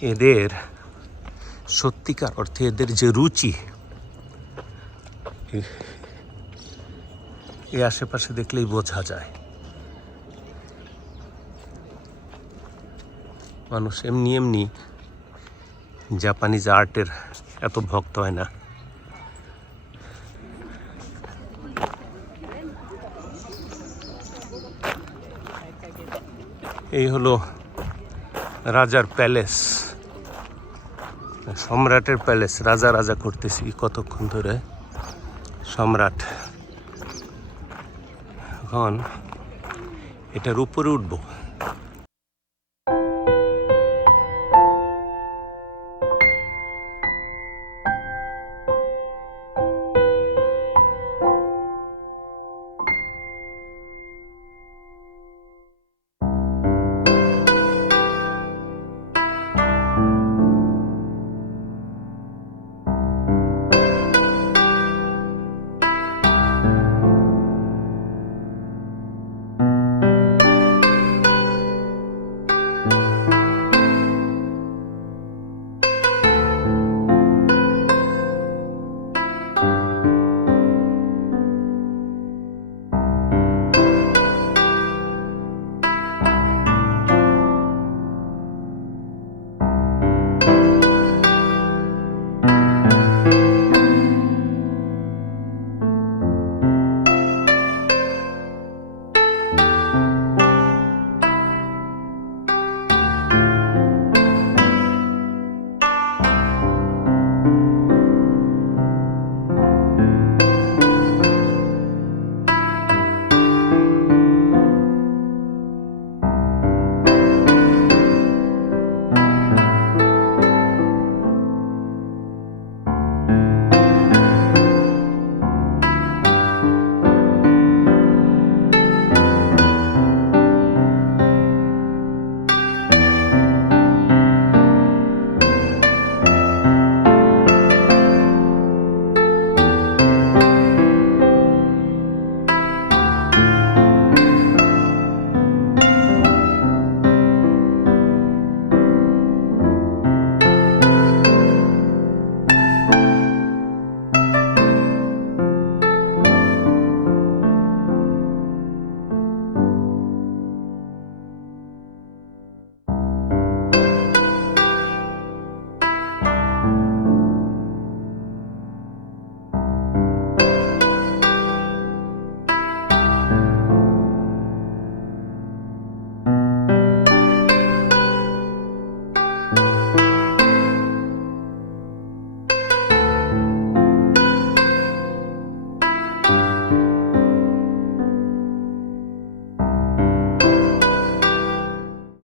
এদের সত্যিকার অর্থে এদের যে রুচি, এ- আশেপাশে দেখলেই বোঝা যায়। মানুষ এমনি এমনি জাপানিজ আর্টের এত ভক্ত হয় না। এই হলো রাজার প্যালেস। সম্রাটের প্যালেস রাজা রাজা করতেছি কতক্ষণ ধরে? সম্রাট। এখন এটার উপরে উঠবো।